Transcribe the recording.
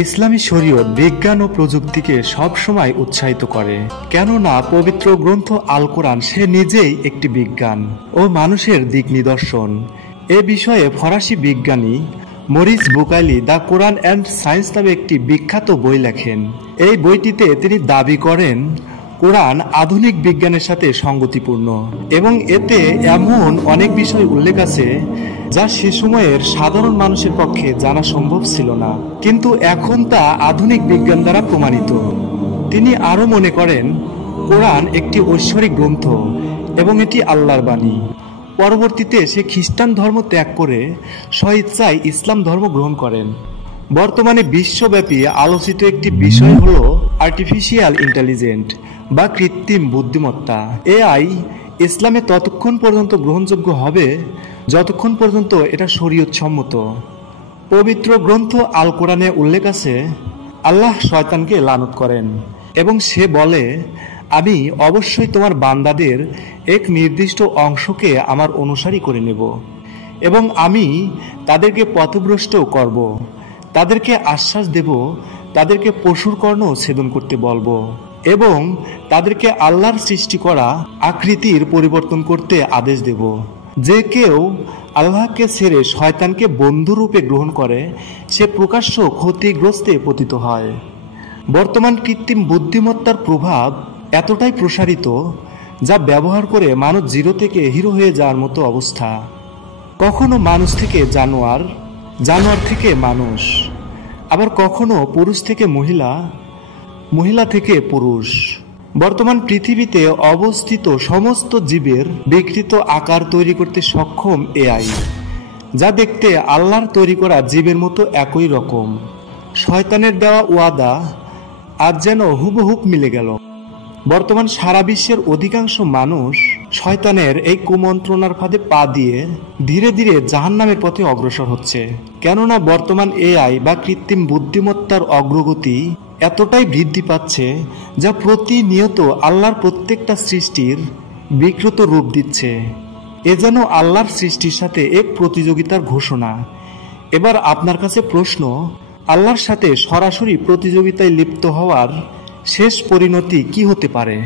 ইসলামী শরীয়ত বিজ্ঞান ও প্রযুক্তিকে সবসময় উৎসাহিত করে, কেননা পবিত্র গ্রন্থ আল কোরআন সে নিজেই একটি বিজ্ঞান ও মানুষের দিক নিদর্শন। এ বিষয়ে ফরাসি বিজ্ঞানী Morris Bucaille the Quran and science নামে একটি বিখ্যাত বই লেখেন। এই বইটিতে তিনি দাবি করেন কোরআন আধুনিক বিজ্ঞানের সাথে সঙ্গতিপূর্ণ এবং এতে এমন অনেক বিষয় উল্লেখ আছে যা সে সময়ের সাধারণ মানুষের পক্ষে জানা সম্ভব ছিল না, কিন্তু এখন তা আধুনিক বিজ্ঞান দ্বারা প্রমাণিত। তিনি আরও মনে করেন কোরআন একটি ঐশ্বরিক গ্রন্থ এবং এটি আল্লাহর বাণী। পরবর্তীতে সে খ্রিস্টান ধর্ম ত্যাগ করে স্বইচ্ছায় ইসলাম ধর্ম গ্রহণ করেন। বর্তমানে বিশ্বব্যাপী আলোচিত একটি বিষয় হল আর্টিফিশিয়াল ইন্টেলিজেন্ট বা কৃত্রিম বুদ্ধিমত্তা। এআই ইসলামে ততক্ষণ পর্যন্ত গ্রহণযোগ্য হবে যতক্ষণ পর্যন্ত এটা শরীয়ত সম্মত। পবিত্র গ্রন্থ আল কোরআনে উল্লেখ আছে আল্লাহ শয়তানকে লানত করেন এবং সে বলে, আমি অবশ্যই তোমার বান্দাদের এক নির্দিষ্ট অংশকে আমার অনুসারী করে নেব এবং আমি তাদেরকে পথভ্রষ্ট করব, তাদেরকে আশ্বাস দেব, তাদেরকে পশুর কর্ণ ছেদন করতে বলবো এবং তাদেরকে আল্লাহর সৃষ্টি করা আকৃতির পরিবর্তন করতে আদেশ দেব। যে কেউ আল্লাহকে ছেড়ে শয়তানকে বন্ধুরূপে গ্রহণ করে সে প্রকাশ্য ক্ষতিগ্রস্তে পতিত হয়। বর্তমান কৃত্রিম বুদ্ধিমত্তার প্রভাব এতটাই প্রসারিত যা ব্যবহার করে মানুষ জিরো থেকে হিরো হয়ে যাওয়ার মতো অবস্থা। কখনো মানুষ থেকে জানোয়ার, জানোয়ার থেকে মানুষ, আবার কখনো পুরুষ থেকে মহিলা, মহিলা থেকে পুরুষ। বর্তমান পৃথিবীতে অবস্থিত সমস্ত জীবের বিকৃত আকার তৈরি করতে সক্ষম এআই, যা দেখতে আল্লাহর তৈরি করা জীবের মতো একই রকম। শয়তানের দেওয়া ওয়াদা আজ যেন হুবহুব মিলে গেল। বর্তমান সারা বিশ্বের অধিকাংশ মানুষ শয়তানের এই কুমন্ত্রণার ফাঁদে পা দিয়ে ধীরে ধীরে জাহান্নামের পথে অগ্রসর হচ্ছে, কেননা বর্তমান এআই বা কৃত্রিম বুদ্ধিমত্তার অগ্রগতি এতটাই বৃদ্ধি পাচ্ছে যা প্রতিনিয়ত আল্লাহর প্রত্যেকটা সৃষ্টির বিকৃত রূপ দিচ্ছে। এ যেন আল্লাহর সৃষ্টির সাথে এক প্রতিযোগিতার ঘোষণা। এবার আপনার কাছে প্রশ্ন, আল্লাহর সাথে সরাসরি প্রতিযোগিতায় লিপ্ত হওয়ার শেষ পরিণতি কি হতে পারে?